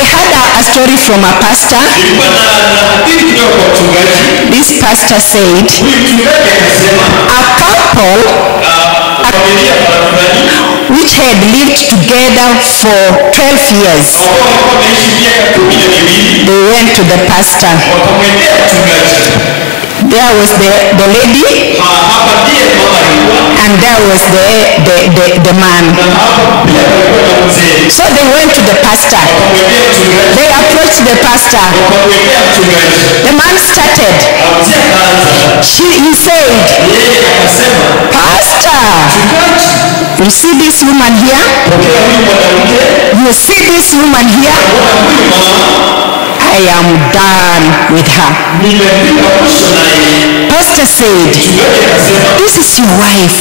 I heard a story from a pastor. This pastor said a couple which had lived together for 12 years, they went to the pastor. There was the lady, and there was the man. So they went to the pastor. They approached the pastor. The man started. He said, "Pastor, you see this woman here? You see this woman here? I am done with her." Pastor said, "This is your wife.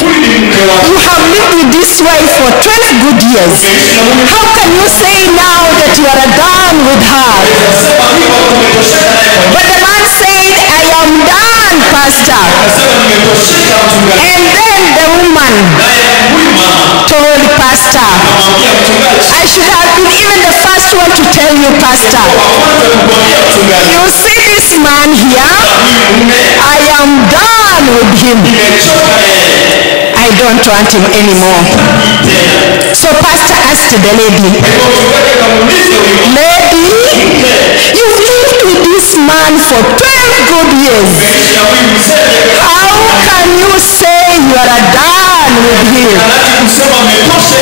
You have lived with this wife for 12 good years. How can you say now that you are done with her?" But the man said, "I am done, Pastor." And then the woman told Pastor, "I should have been even the first one to tell you, Pastor. You see this man here? I am done with him. I don't want him anymore." So Pastor asked the lady, "Lady, you've lived with this man for 12 good years. How can you say you are done with him?"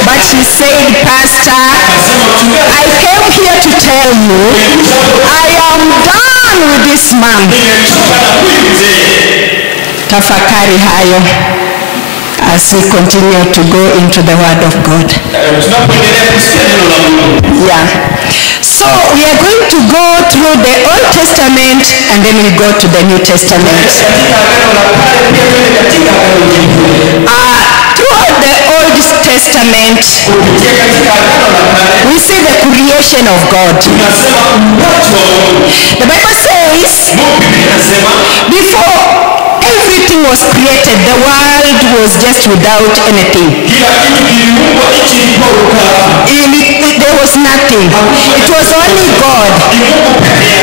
But she said, "Pastor, I came here to tell you I am done with this man." Tafakari hayo as we continue to go into the Word of God. Yeah. So we are going to go through the Old Testament and then we go to the New Testament. Throughout the Old Testament, we see the creation of God. The Bible says, before everything was created, the world was just without anything. There was nothing. It was only God.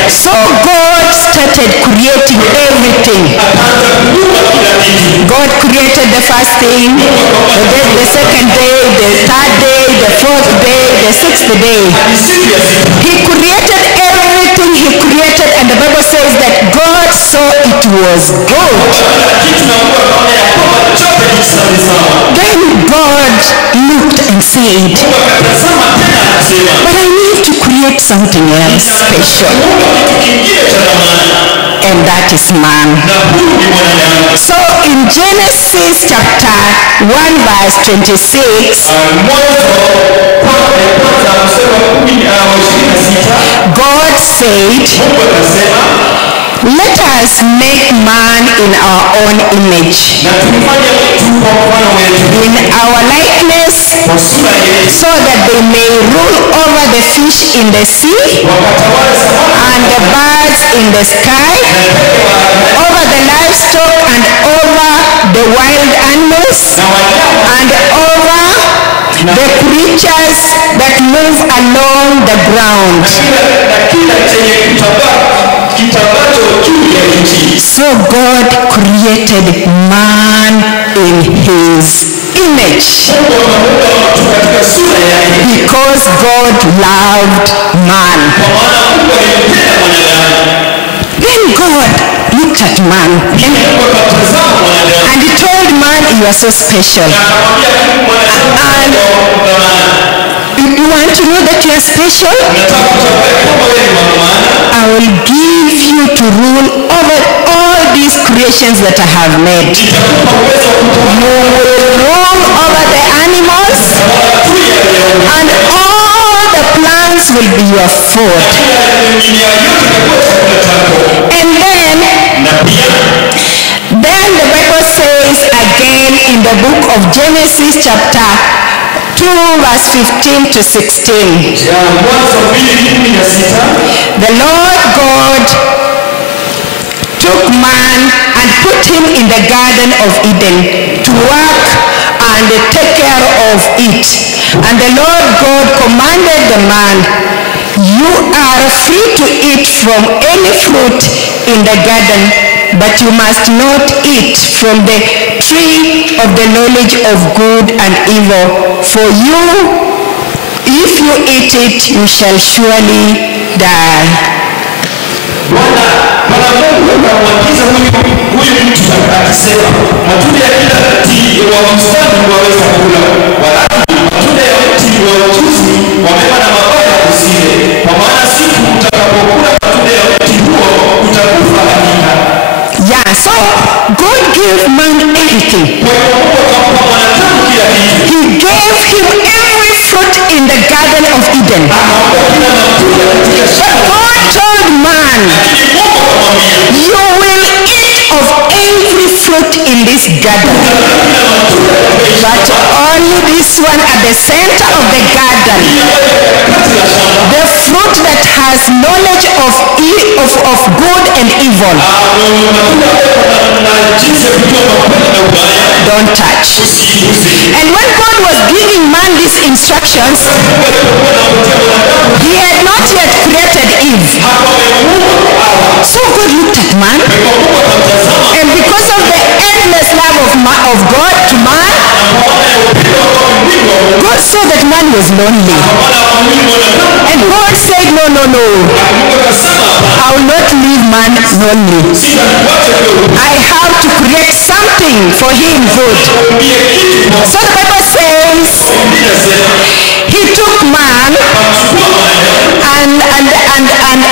So God started creating everything. God created the first thing, the second day, the third day, the fourth day, the sixth day. He created everything he created, and the Bible says that God saw it was good. Then God looked and said, "But I need to create something else special. And that is man." So in Genesis chapter 1 verse 26, God said, "Let us make man in our own image, in our likeness, so that they may rule over the fish in the sea, and the birds in the sky, over the livestock, and over the wild animals, and over the creatures that move along the ground." So God created man in his image because God loved man. Then God looked at man and he told man, "You are so special. And you want to know that you are special? I will give you to rule over all these creations that I have made. You will rule over the animals, and all the plants will be your food." And then the Bible says again in the book of Genesis chapter 2 verse 15 to 16. The Lord God took man and put him in the Garden of Eden to work and take care of it. And the Lord God commanded the man, "You are free to eat from any fruit in the garden, but you must not eat from the tree of the knowledge of good and evil, for if you eat it, you shall surely die. Bwana Mungu akamwagiza huyu mtu akisema, matunda ya kila mti wa bustani waweza kula, walakini matunda ya mti wa ujuzi wa mema na mabaya usile, kwa maana siku utakapokula matunda ya mti huo utakufa hakika. Yeah, so God gave man everything. He gave him every fruit in the Garden of Eden. But God told man, you will eat of every fruit in this garden, but only this one at the center of the garden, the fruit that has knowledge of good and evil, don't touch. And when God was giving man these instructions, he had not yet created Eve. So God looked at man, and because of the endless love of God to man, God saw that man was lonely. And God said, no, I will not leave man lonely. I have to create something for him good. So the Bible says, he took man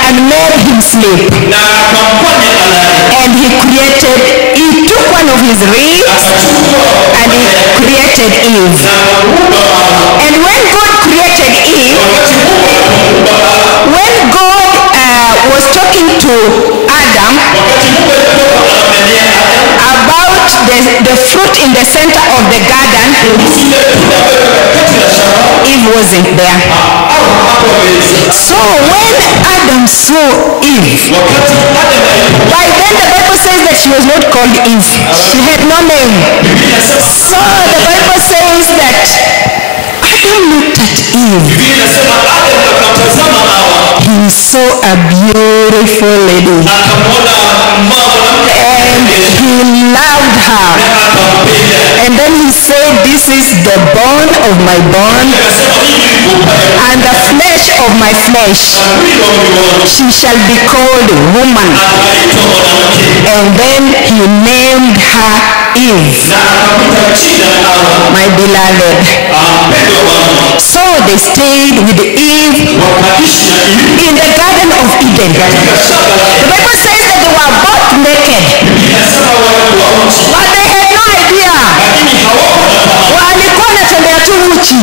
and made him sleep. And he took one of his ribs and he created Eve. And when God created Eve, when God was talking to Adam about the fruit in the center of the garden, Eve wasn't there. So when Adam saw Eve, by then the Bible says that she was not called Eve. She had no name. So the Bible says that Adam looked at Eve. He saw a beautiful lady. And he loved her. And then he said, this is the bone of my bone and the flesh of my flesh. She shall be called woman. And then he named her Eve, my beloved. So they stayed with Eve in the Garden of Eden. The Bible says that they were both naked, but they had no idea. Walikuwa wanatembea tu uchi,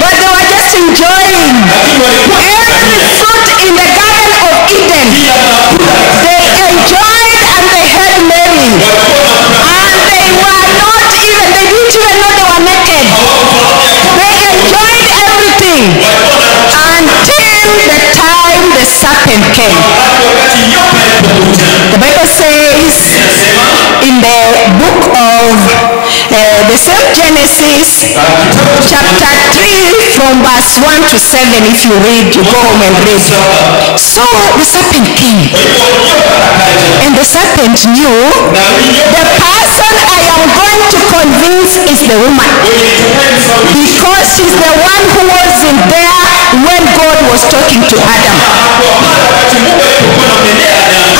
but they were just enjoying every fruit in the Garden of Eden. They enjoyed and they had merry, and they didn't even know they were naked. They enjoyed everything until the time the serpent came. The Bible says in the book of the same Genesis chapter 3 from verse 1 to 7, if you read, you go home and read. So the serpent came, and the serpent knew the person I am going to convince is the woman, because she's the one who wasn't there when God was talking to Adam.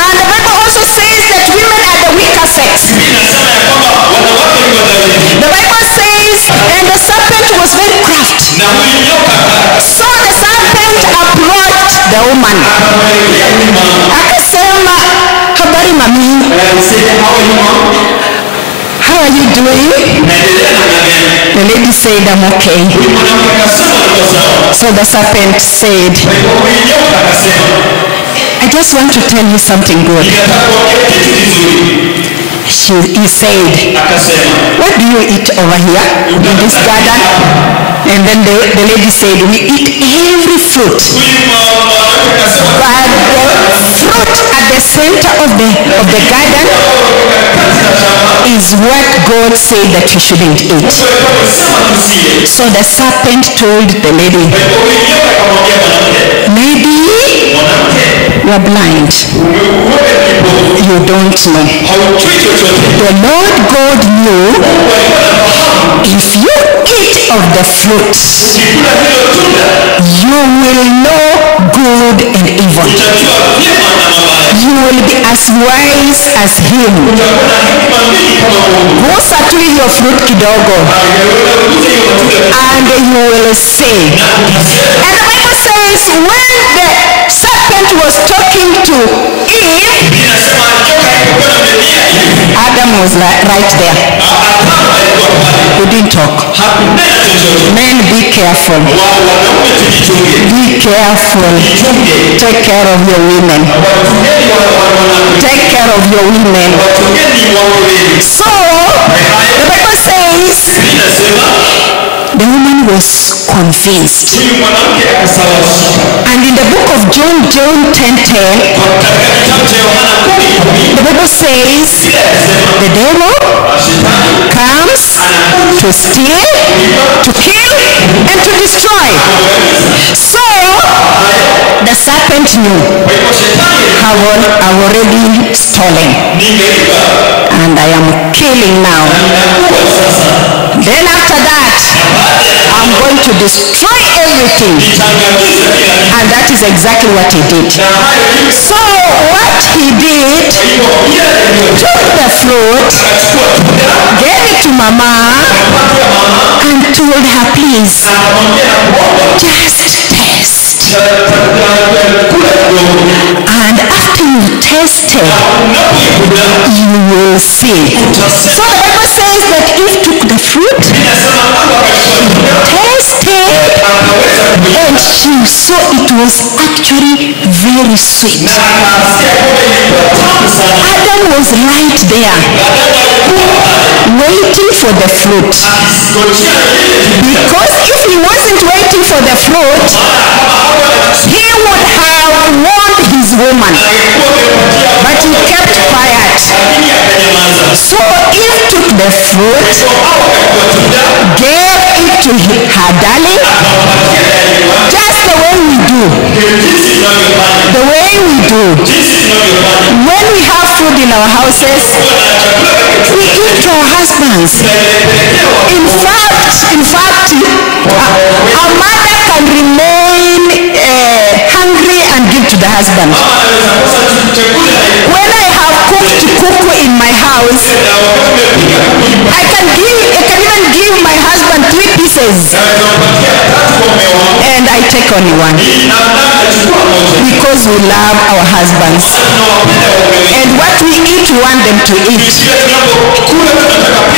And the Bible also says that women are the weaker sex. The Bible says, and the serpent was very crafty. So the serpent approached the woman. Akasema, habari mami. How are you doing? The lady said, I'm okay. So the serpent said, I just want to tell you something good. He said, what do you eat over here in this garden? And then the lady said, we eat every fruit, but the fruit at the center of the garden is what God said that you shouldn't eat. So the serpent told the lady, maybe are blind. You don't know. The Lord God knew if you eat of the fruit, you will know good and evil. You will be as wise as him. Gusa tu hiyo fruit kidogo and you will see. And the Bible says when the serpent was talking to Eve, Adam was right there. He didn't talk. Men, be careful. Be careful. Take care of your women. Take care of your women. So, the Bible says, the woman was convinced. And in the book of John 10:10, the Bible says, the devil comes to steal, to kill, and to destroy. So, the serpent knew, I've already stolen, and I am killing now. Then after that, I'm going to destroy everything. And that is exactly what he did. So what he did, took the fruit, gave it to Mama, and told her, please, just taste. And after you taste it, you will see. So the Bible says that Eve took the fruit, tasted, and she saw it was actually very sweet. Adam was right there, waiting for the fruit. Because if he wasn't waiting for the fruit, he would have warned his woman. But he kept quiet. So Eve took the fruit, gave it to her darling, just the way we do. The way we do. When we have food in our houses, we give to our husbands. In fact, a mother can remain hungry and give to the husband. When I have cooked kuku in my house, I can even give my husband 3 pieces, and I take only one, because we love our husbands, and what we eat we want them to eat,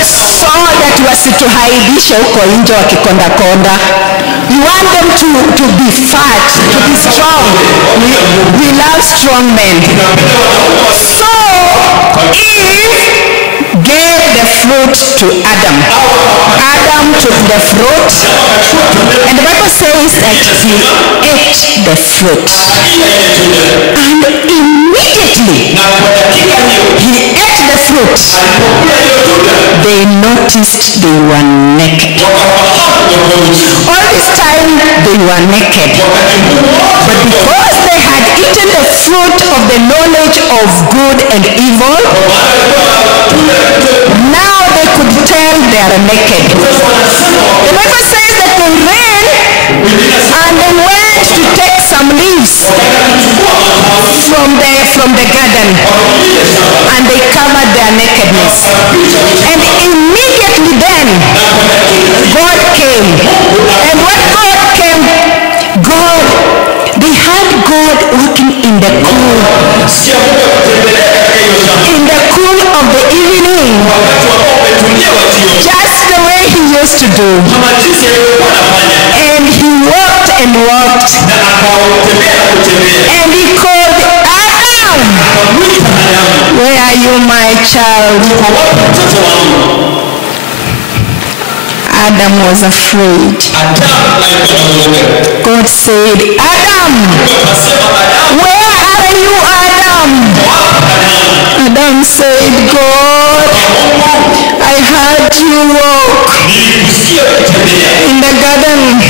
so that wasituhaibishe huko nje wakikonda. We want them to be fat, to be strong. We love strong men. So Eve gave the fruit to Adam. Adam took the fruit, and the Bible says that he ate the fruit. And immediately he ate the fruit, they noticed they were naked. All this time they were naked, but because they had eaten the fruit of the knowledge of good and evil, now they could tell they are naked. The Bible says that they ran and they went to take some leaves from the garden, and they covered their nakedness. And immediately then God came. And when God came, they had God walking in the cool of the evening, just the way he used to do. And he walked and walked, and he called, Adam, where are you, my child? Adam was afraid. God said, Adam, where are you, Adam? Adam said, God, I heard you walk in the garden,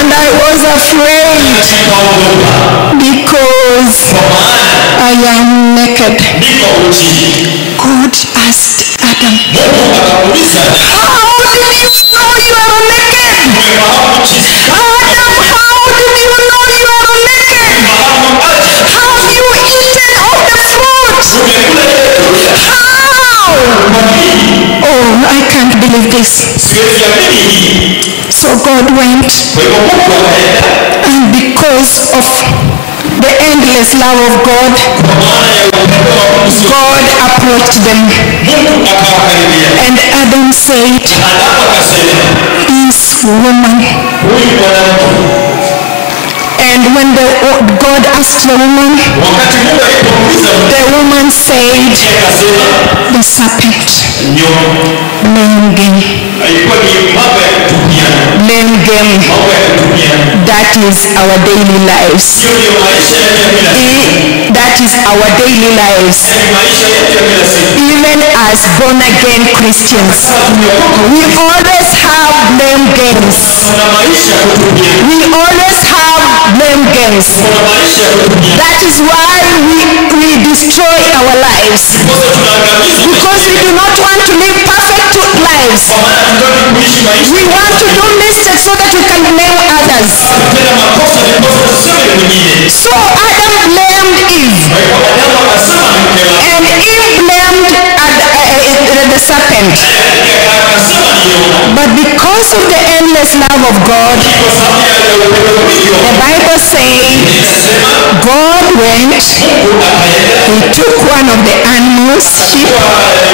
and I was afraid because because kwa maana I am naked. niko uchi. God asked Adam, Mungu akamuuliza, how did you know you are naked? umefahamu uchi? Adam, how did you know you are naked? Umefahamu aje? Have you eaten of the fruit? Umekula ile tunda? How? Kwa nini? Oh, I can't believe this. Siwezi amini hii. So God went, Kwa hivyo Mungu akaenda, and because of the endless love of God, kwa maana ya upendo wa Mungu, God approached them, Mungu akawakaribia. and Adam said, Adamu akasema, this woman. huyu mwanamke. And when God asked the woman, Wakati Mungu alipomuuliza, the woman said, akasema, the serpent, nyoka. lame game, Ilikuwa ni mambo ya kutupiana. lame game. Mambo ya kutupiana. That is our daily lives. Hiyo ndio maisha yetu ya kila siku. That is our daily lives. Ni maisha yetu ya kila siku. Even as born again Christians, Sasa tumeokoka, we always have lame games. kuna maisha ya kutupiana. We always have lame games. Kuna maisha ya kutupiana. That is why we destroy our lives. Ndiposa tunaangamiza Because we do not want to live perfect lives. kwa maana hatutaki kuishi maisha. We want to do mistakes so that we can blame others. Tutenda makosa ndiposa tuseme mwingine. So Adam blamed Eve, Kwa hivyo Adamu akasema ni mke wake. and Eve blamed the serpent. Akasema ni nyoka. But because of the endless love of God, Kwa sababu ya upendo mwingi wa the Bible says inasema God went, Mungu akaenda he took one of the animals, sheep, kwa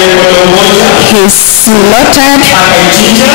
mkono mmoja he slaughtered, akaichinja,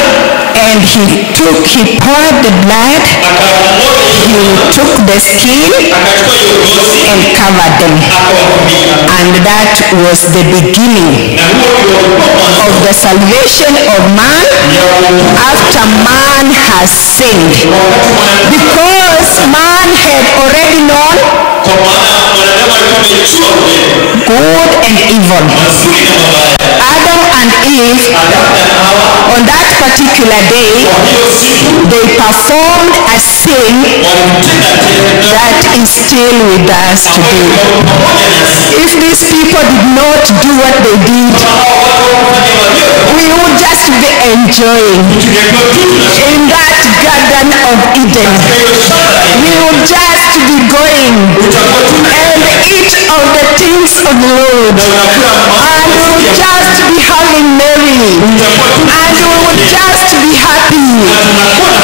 he poured the blood, akamwaga he took the skin akachukua hiyo ngozi and covered them. akawafunika. And that was the beginning Na huo ndio ulikuwa mwanzo of the salvation of man ya wokovu. after man has sinned. Wakati mwanadamu, Because man had already known kwa maana mwanadamu alikuwa amejua ukweli, good and evil. mazuri na mabaya. Adam and Eve, Adamu na Hawa on that particular day, kwa hiyo siku they performed a sin walimtenda tendo that is still with us today. pamoja nasi. If these people did not do what they did, Hao watu wakufanya walio, we would just be enjoying tungekuwa tu tunashangilia in that Garden of Eden. hiyo shamba, We would just be going utakuwa tu and eat of the things of the Lord. unakula And we would just be having merry. utakuwa tu And we would just be happy.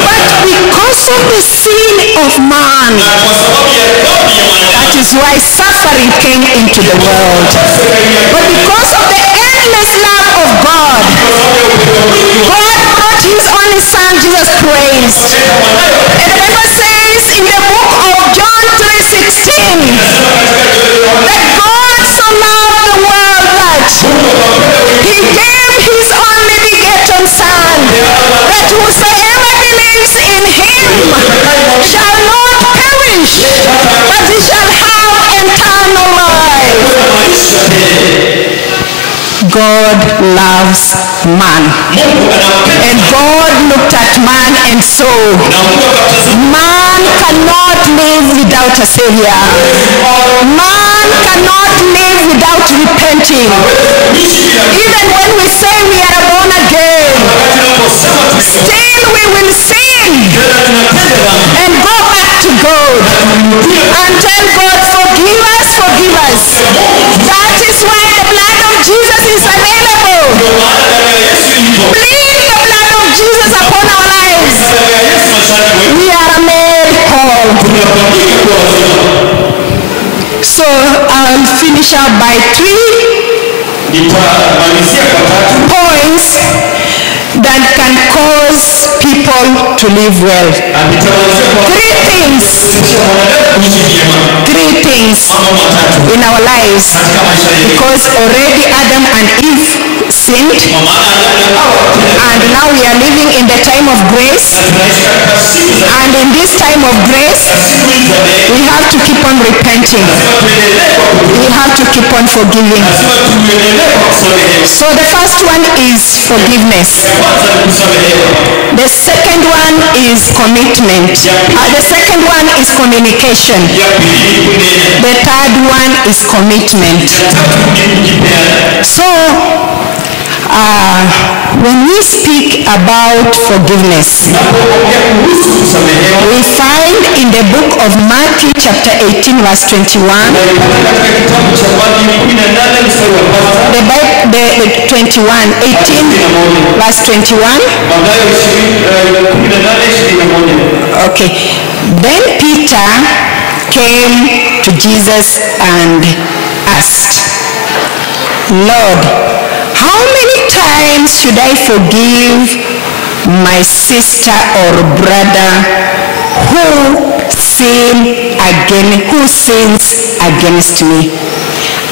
But because of the sin of man, kwa sababu ya dhambi ya mwanadamu. that is why suffering came into the world. But because of the endless love of God, God brought his only son, Jesus Christ. And the Bible says in the book of John 3:16, that God so loved the world that he gave his only begotten son, that whosoever believes in him shall not perish, but he shall have eternal life. God loves man. And God looked at man and saw man cannot live without a savior. Man cannot live without repenting. Even when we say we are born again, still we will sin and go back to God and tell God, forgive us, forgive us. That is why the blood of Jesus is available. Plead the blood of Jesus upon our lives. We are made whole. So I'll finish up by 3 Nitamalizia kwa 3 points that can cause people to live well. nitamalizia kwa 3 things. mwanadamu kuishi vyema. 3 things Mambo matatu in our lives. katika maisha yetu. Because already Adam and Eve sinned, Kwa maana Adamu na Hawa and now we are living in the time of grace. tunaishi katika siku za And in this time of grace, siku hizi za neema. we have to keep on repenting. Lazima tuendelee kwa kutubu. We have to keep on forgiving. lazima tuendelee kwa kusamehewa. So the first one is forgiveness. Kwanza ni kusamehewa. The second one is commitment. The second one is communication. Ya pili ni kunena. The third one is commitment. Ya tatu ni kujipeana. So when we speak about forgiveness, Tunapoongea kuhusu kusamehewa, we find in the book of Matthew chapter 18 verse 21, tunaipata katika kitabu cha Mathayo 18 mstari wa kwanza. the 21, 18 verse 21. Mathayo 18:21. Okay. Then Peter came to Jesus and asked, Lord, how many times should I forgive my sister or brother who sins against me?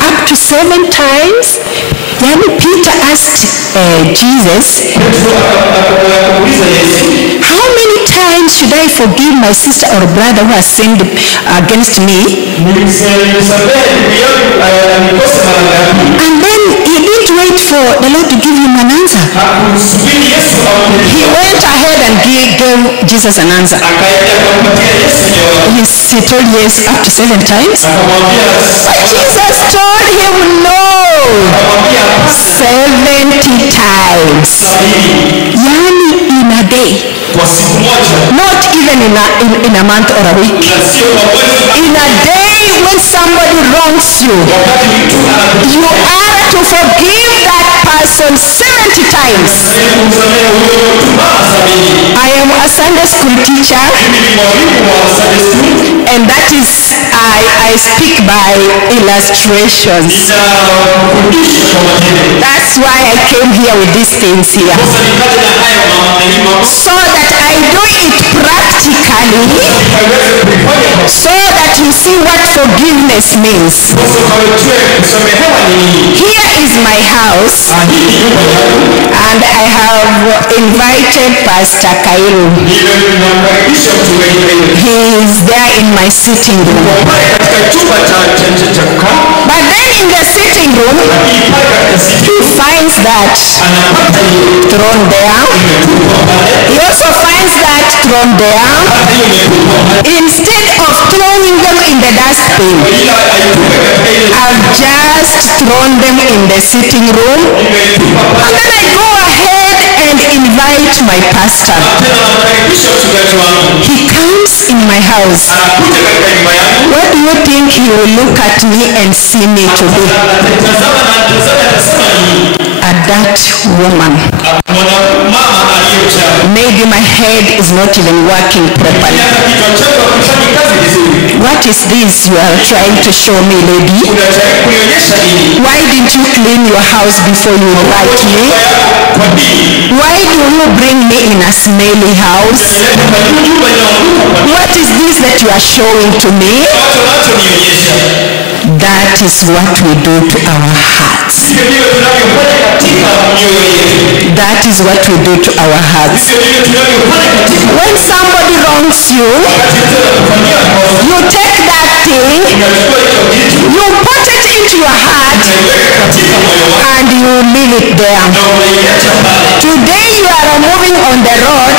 Up to 7 times? Yani Peter asked Jesus, how many times should I forgive my sister or brother who has sinned against me? And then he didn't wait for the Lord to give him an answer. He went ahead and gave Jesus an answer. He told yes up to 7 times. But Jesus told him no. 70 times. Yani in a day. Not even in a month or a week. In a day when somebody wrongs you, you are to forgive that person 70 times. I am a Sunday school teacher, and that is I speak by illustrations. That's why I came here with these things here, so that I do it practically, so that you see what forgiveness means. Here is my house, and I have invited Pastor Kairu. He is there in my sitting room. But then in the sitting room, he finds that thrown there. He also finds that thrown there. Instead of throwing them in the dustbin, I've just thrown them in the sitting room. And then I go ahead and invite my pastor. He comes in my house. What do you think he will look at me and see me to be? A that woman. Maybe my head is not even working properly. What is this you are trying to show me, lady? Why didn't you clean your house before you invite me? Why do you bring me in a smelly house? What is this that you are showing to me? That is what we do to our hearts. That is what we do to our hearts. When somebody wrongs you, you take that thing, you put it into your heart, and you leave it there. Today you are moving on the road,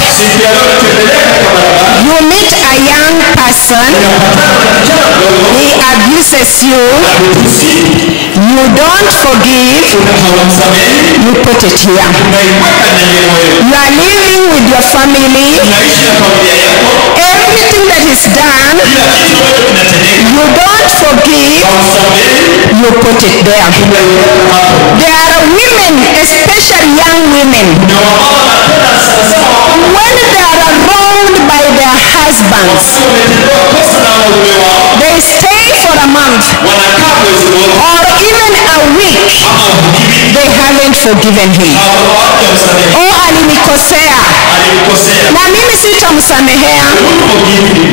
you meet a young person, he abuses you, you don't forgive, you put it here. You are living with your family, everything that is done, you don't forgive, you put it there. There are women, especially young women, when they are wronged by their husbands, they stay for a month or even a week, they haven't forgiven him. Oh, alinikosea na mimi sitamsamehea.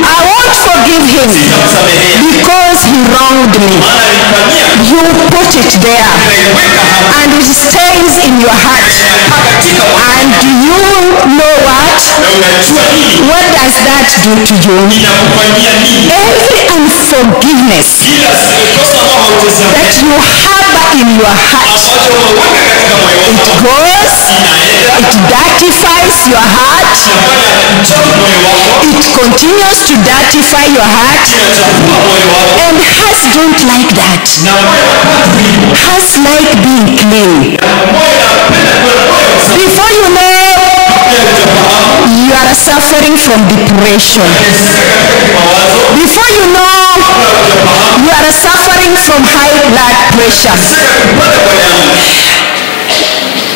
I won't forgive him because he wronged me. You put it there and it stays in your heart. And do you know what? What does that do to you? Every unforgiveness that you harbor in your heart, it goes, it dirtifies your heart, it continues to dirtify your heart, and hearts don't like that. Hearts like being clean. Before you know, you are suffering from depression. Before you know, you are suffering from high blood pressure.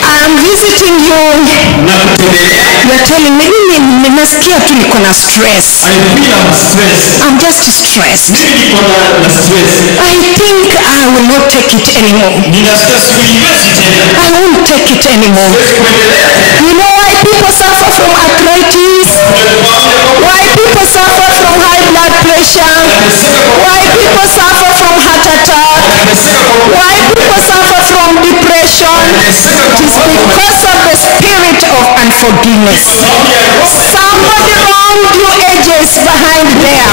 I'm visiting you. You are telling me, nimesikia tu niko na stress. I'm just stressed. I think I will not take it anymore. I won't take it anymore. You know why people suffer from arthritis? Why people suffer from high blood pressure? Why people suffer from heart attack? Why people suffer from depression? It is because of the spirit of unforgiveness. Somebody wronged you ages behind there,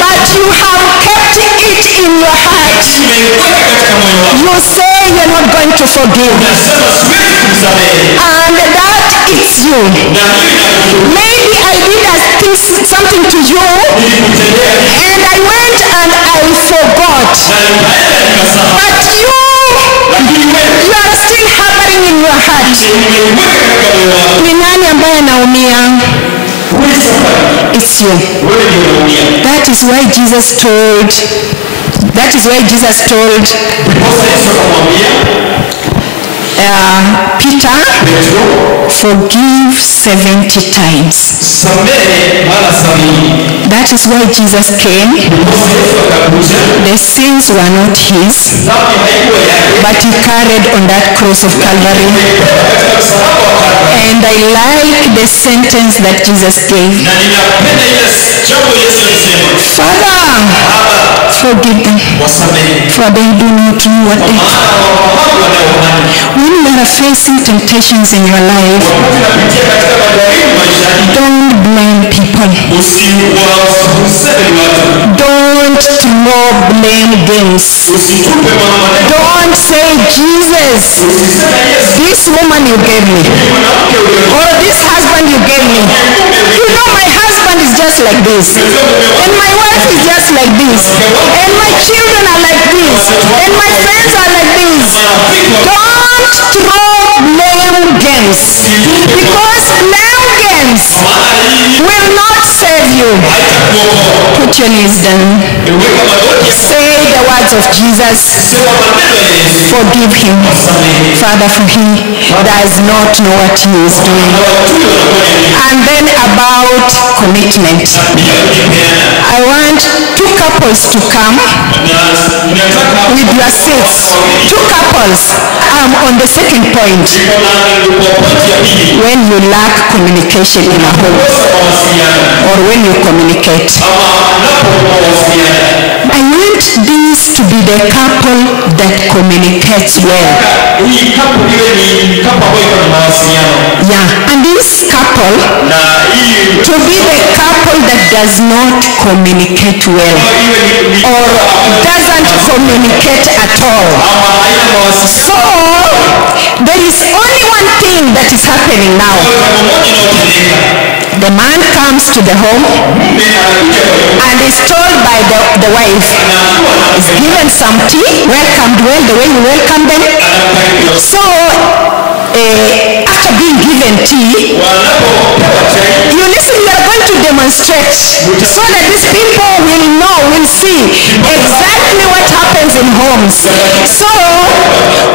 but you have kept it in your heart. You say you're not going to forgive, and that is you. Maybe I did something to you, and I went and I forgot, but you are still harboring in your heart. Ni nani ambaye anaumia? It's you. That is why Jesus told Peter, forgive 70 times. That is why Jesus came. The sins were not his, but he carried on that cross of Calvary. And I like the sentence that Jesus gave. Father, forgive them, for they do not know what they do. When you are facing temptations in your life, don't blame people. Don't throw blame games. Don't say, Jesus, this woman you gave me, or this husband you gave me, you know my husband is just like this, and my wife is just like this, and my children are like this, and my friends are like this. Don't throw blame games, because blame games will not save you. Put your knees down. Say the words of Jesus. Forgive him, Father, for he does not know what he is doing. And then about commitment. I want two couples to come with your seats. Two couples. I'm on the second point. When you lack communication in a home, or when you communicate. I want this to be the couple that communicates well. Yeah, and this couple to be the couple that does not communicate well, or doesn't communicate at all. So there is only one thing that is happening now. The man comes to the home and is told by the wife, is given some tea, welcomed well the way you welcome them. So after being given tea, you listen, you are going to demonstrate so that these people will know, will see exactly what happens in homes. So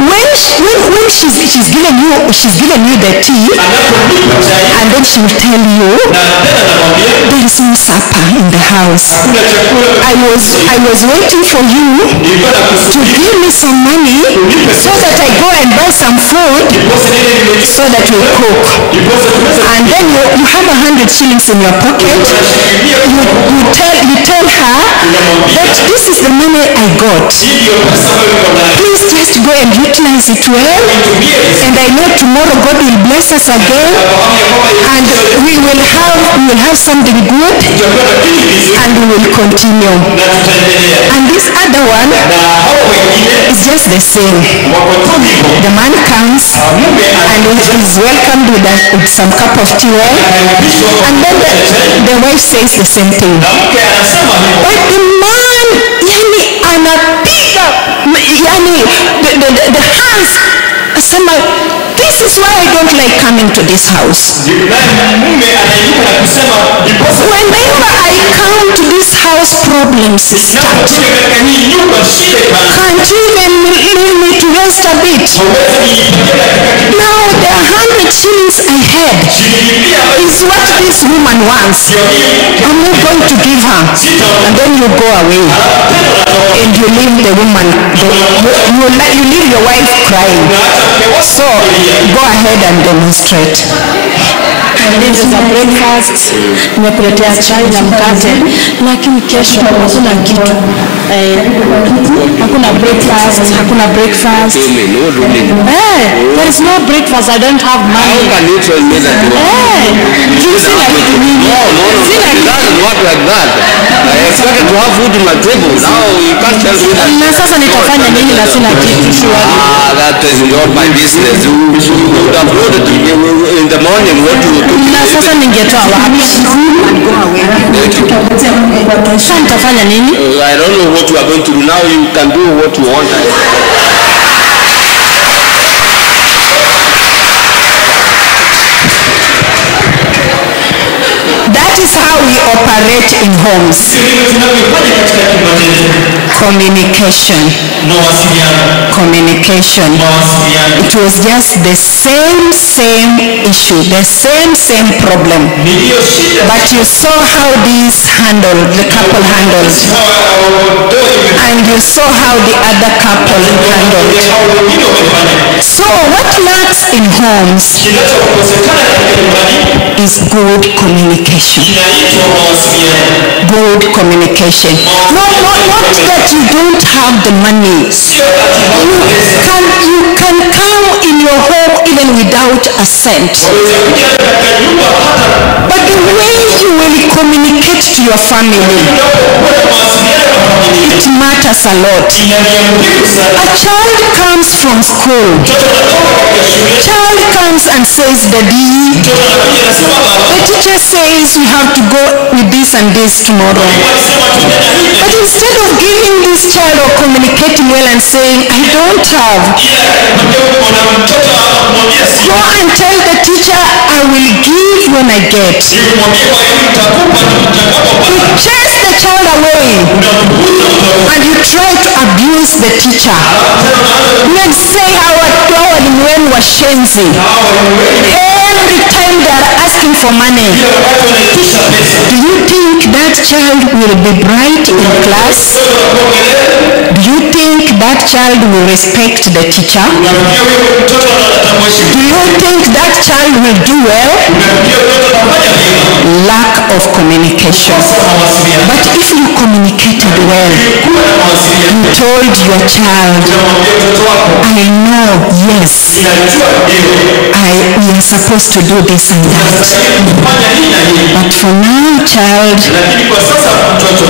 when she's given you the tea, and then she will tell you there is no supper in the house. I was waiting for you to give me some money so that I go and buy some food so that we cook. And then you have 100 shillings in your pocket. You tell her, that this is the money I got. Please just go and utilize it well. And I know tomorrow God will bless us again. And we will have something good. And we will continue. And this other one is just the same. The man comes and is welcomed with some cup of tea. And then the wife says the same thing. But the man, anapiga, the hands, this is why I don't like coming to this house. Whenever I come to this house, problems start. Can't you even leave me to rest a bit? Now the 100 shillings I had is what this woman wants. I'm not going to give her. And then you go away. And you leave the woman, you leave your wife crying. So go ahead and demonstrate. This is a breakfast. Nimekuletea chai na mkate, lakini kesho hakuna kitu. Hakuna breakfast. There is no breakfast. I don't have money. How can you tell me that you You see like No, it doesn't work like that. I expected to have food in my table. Now you can't tell me that. Na sasa nitafanya nini na sina kitu? That is not my business. You would have loaded in the morning what you do. Na sasa ningetoa wapi? Sasa nitafanya nini? I don't know what you are going to do. Now you can do what you want. That is how we operate in homes. Communication. It was just the same issue, the same problem. But you saw how the couple handled. And you saw how the other couple handled. So what lacks in homes is good communication. Good communication. Not that you don't have the money. You can come in your home even without a cent. But the way you will communicate to your family, it matters a lot. A child comes from school. Child comes and says, Daddy, the teacher says we have to go with this and this tomorrow. But instead of giving this child or communicating well and saying, I don't have, go and tell the teacher, I will give when I get. You chase the child away and you try to abuse the teacher. Let's say our when was shenzi. Every time they are asking for money, do you think that child will be bright in class? Do you think that child will respect the teacher? Do you think that child will do well? Lack of communication. But if you communicated well, you told your child, I know, yes, we are supposed to do this and that. But for now, child,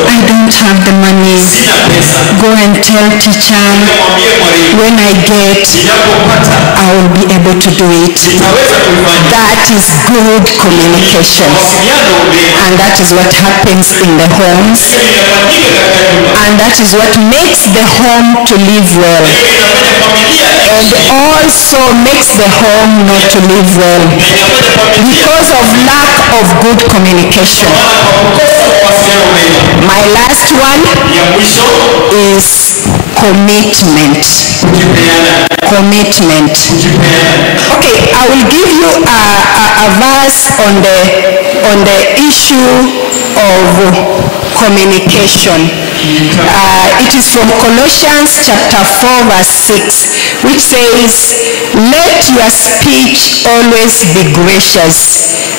I don't have the money. Go and tell teacher, when I get, I will be able to do it. That is good communication. And that is what happens in the homes. And that is what makes the home to live well. And also makes the home not to live well. Because of lack of good communication. My last one is commitment. Commitment. Okay, I will give you a verse on the issue of communication. It is from Colossians chapter 4 verse 6, which says, "Let your speech always be gracious,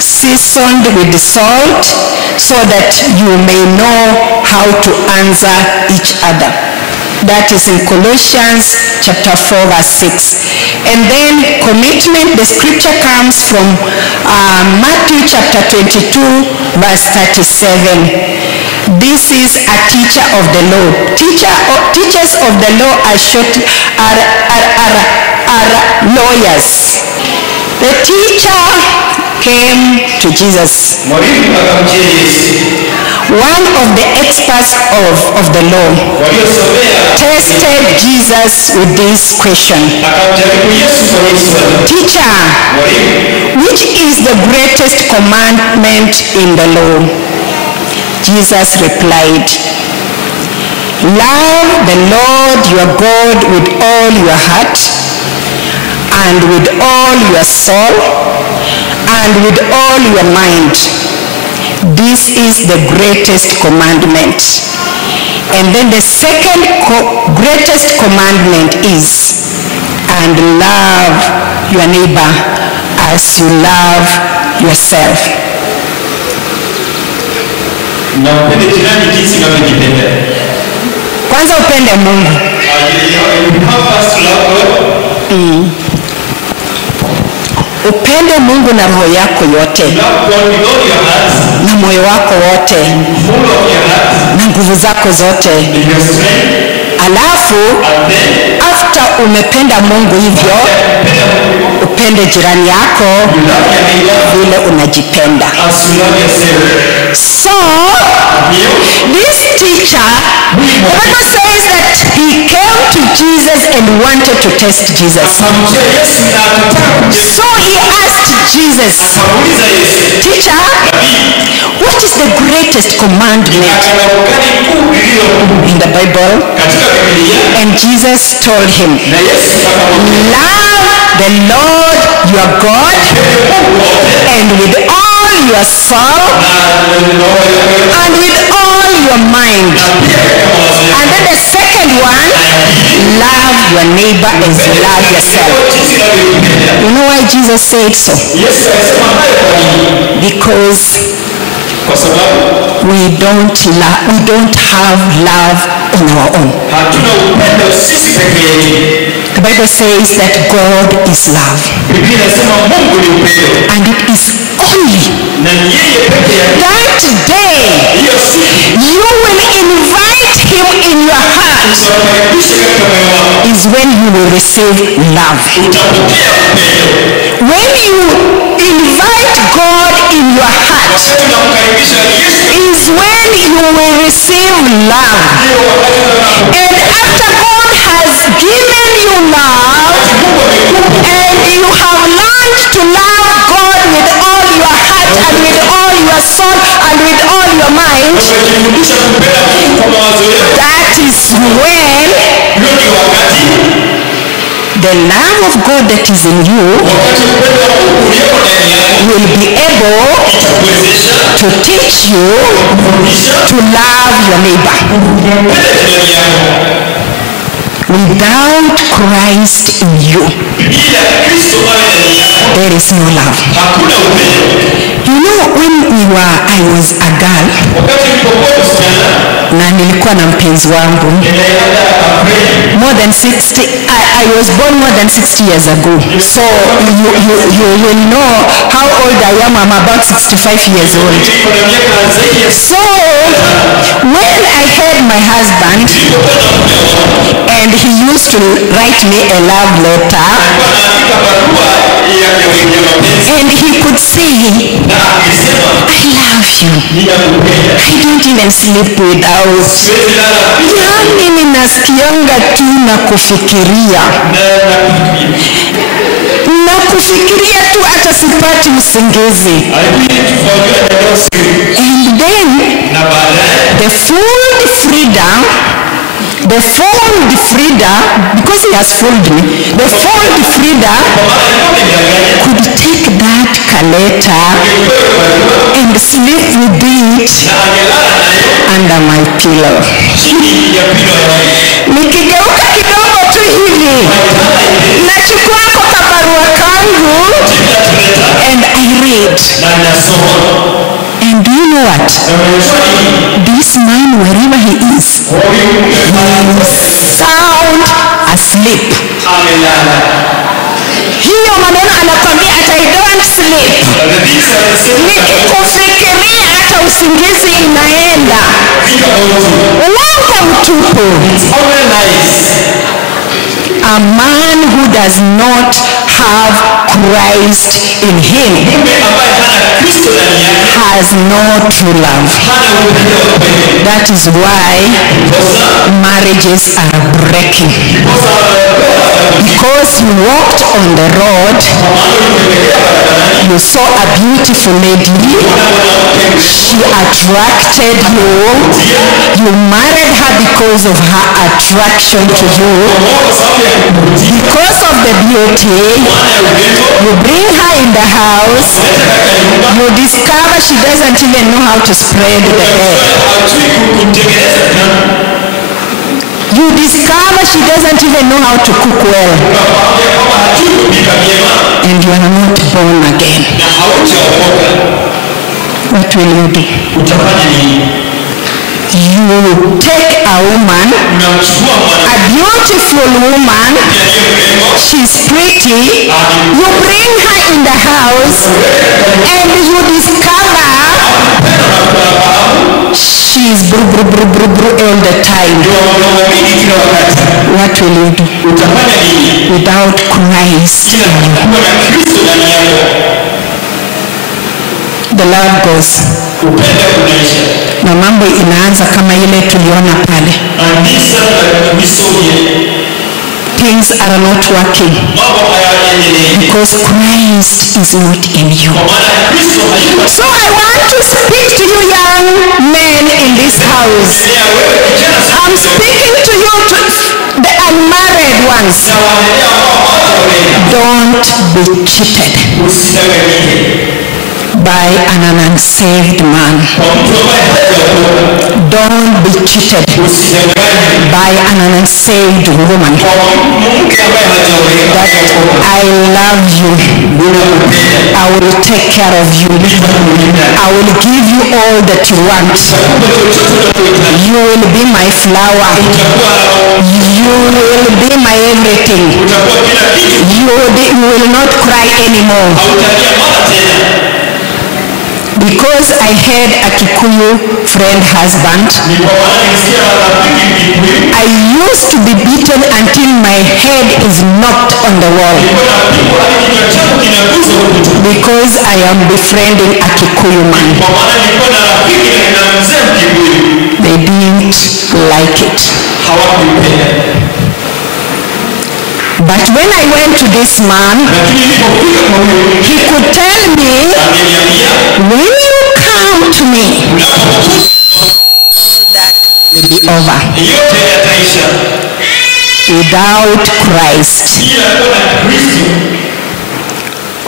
seasoned with salt, so that you may know how to answer each other." That is in Colossians chapter 4 verse 6. And then commitment, the scripture comes from Matthew chapter 22 verse 37. This is a teacher of the law. Teachers of the law are lawyers. The teacher came to Jesus. Mwalimu akamjia Yesu. One of the experts of the law Waliosomea tested Jesus with this question. akamjaribu Yesu kwa hili swali. Teacher, Mwalimu, which is the greatest commandment in the law? Jesus replied, "Love the Lord your God with all your heart and with all your soul and with all your mind. This is the greatest commandment. And then the second greatest commandment is, and love your neighbor as you love yourself." na upende jirani jinsi unavyojipenda. Kwanza upende Mungu. You have first love God. Upende Mungu na roho yako yote, Love God with all your heart, na moyo wako wote, full of your heart, na nguvu zako zote. with your strength, Alafu and then after umependa Mungu hivyo, upende jirani yako you love your neighbor vile unajipenda. as you love yourself. So Hiyo this teacher, the Bible says that he came to Jesus and wanted to test Jesus. akamjia Yesu na akataka kujaribu. So he asked Jesus, Akamuuliza Yesu, "Teacher, what is the greatest commandment agano gani kuu lililo kuu in the Bible?" katika Biblia? And Jesus told him, Na Yesu akamwambia, "Love the Lord your God Mungu wote and with all your soul na roho yako and with all your mind." pia katika mawazo yako. And then the second one, love your neighbor as you love yourself. Jinsi unavyojipenda. You know why Jesus said so? Yesu alisema hayo kwa nini? Because Kwa sababu we don't have love on our own. hatuna upendo sisi peke yetu. The Bible says that God is love, Biblia inasema Mungu ni upendo and it is only na ni yeye peke yake. that day Hiyo siku you will invite him in your heart tunakaribisha katika moyo wako, is when you will receive love. utapokea upendo. When you invite God in your heart Wakati unamkaribisha Yesu, is when you will receive love. ndio wakati unapo And after God has given you love Mungu amekupa and you have learned to love God with all your heart and with all your soul and with all your mind, umejifundisha kupenda Mungu kwa mawazo yako, that is when hiyo ndio wakati the love of God that is in you wakati upendo wa Mungu ulioko ndani yako will be able itakuwezesha to teach you kufundisha to love your neighbor. kupenda jirani yako. Without Christ in you, Bila Kristo awe ndani yako there is no love. hakuna upendo. You know, when I was a girl, Wakati nilipokuwa msichana na nilikuwa na mpenzi wangu nilienda kampeni. more than 60, I was born more than 60 years ago. So you will know how old I am. I'm about 65 years old. Niko na miaka zaidi ya So when I had my husband and he used to write me a love letter anaandika barua ya mapenzi and he could say, na akisema "I love you. ninakupenda. I don't even sleep without." Siwezi lala Yani ninasikianga tu na kufikiria na kufikiria tu, hata sipati usingizi. And then na baadaye the fooled Frida, because he has fooled me, the fooled Frida kwa maana ilikuwa imedanganya could take that kaleta and sleep with it under my pillow. Nikigeuka kidogo tu hivi, nachukua kwa kabarua kangu and I read. And do you know what? This man, wherever he is sound asleep. Hiyo maneno anakwambia ata I don't sleep. Nikikufikiria hata usingizi inaenda. Uongo mtupu. A man who does not have Christ in him has no true love. That is why marriages are breaking. Because you walked on the road, you saw a beautiful lady, she attracted you, you married her because of her attraction to you. Because of the beauty, you bring her in the house, you discover she doesn't even know how to spread the bed. You discover she doesn't even know how to cook well. And you are not born again. What will you do? You take a woman, a beautiful woman, she's pretty, you bring her in the house and you discover she's all the time. What will you do? Without Christ. The love goes. Na mambo inaanza kama ile tuliona pale. Things are not working because Christ is not in you. So I want to speak to you young men in this house. I'm speaking to you, to the unmarried ones. Don't be cheated by an unsaved man. Don't be cheated by an unsaved woman. That I love you, I will take care of you, I will give you all that you want, you will be my flower, you will be my everything, you will not cry anymore. Because I had a Kikuyu friend husband, I used to be beaten until my head is knocked on the wall. Because I am befriending a Kikuyu man. They didn't like it. But when I went to this man, he could tell me, when you come to me, that will be over. Without Christ,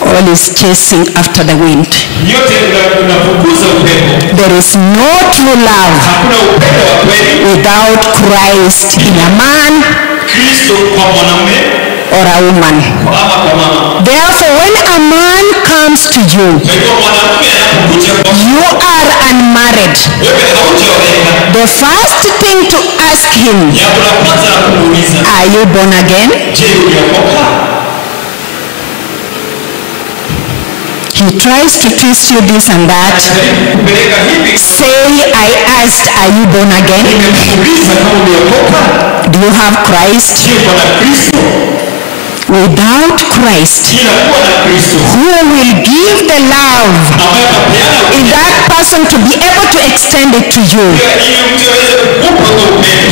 all is chasing after the wind. There is no true love without Christ in a man or a woman. Therefore, when a man comes to you, you are unmarried. The first thing to ask him, are you born again? He tries to twist you this and that. Say, I asked, are you born again? Do you have Christ? Without Christ, who will give the love in that person to be able to extend it to you?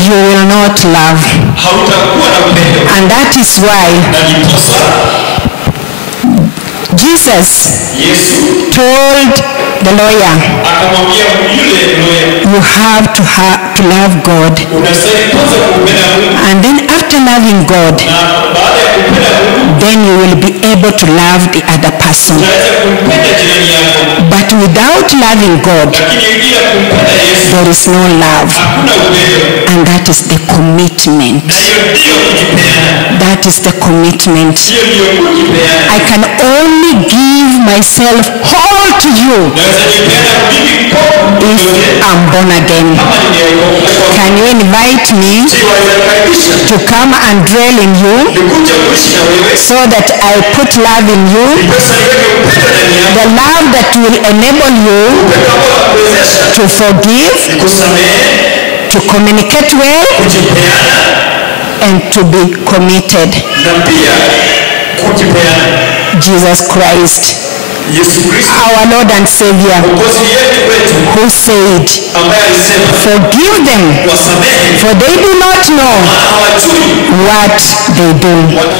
You will not love. And that is why Jesus told the lawyer, you have to love God. And then after loving God, then you will be able to love the other person. utaweza kumpenda jirani yako. But without loving God, Lakini bila kumpenda Yesu there is no love. hakuna upendo. And that is the commitment. Na hiyo ndio kujipeana. That is the commitment. Hiyo ndio kujipeana. I can only give myself whole to you Naweza jipeana mimi kwa if I'm born again. kama nimeokoka. Can you invite me Siwaweza kukaribisha to come and dwell in you nikuja kuishi na wewe. so that I put love in you, Pesa niweke upendo ndani yako. the love that will enable you Upendo ambao unakuwezesha to forgive, kusamehe, to communicate well, kujipeana and to be committed. na pia kujipeana. Jesus Christ, Yesu Kristo our Lord and Savior, mwokozi wetu who said, ambaye alisema forgive them, wasamehe for they do not know maana hawajui what they do. wana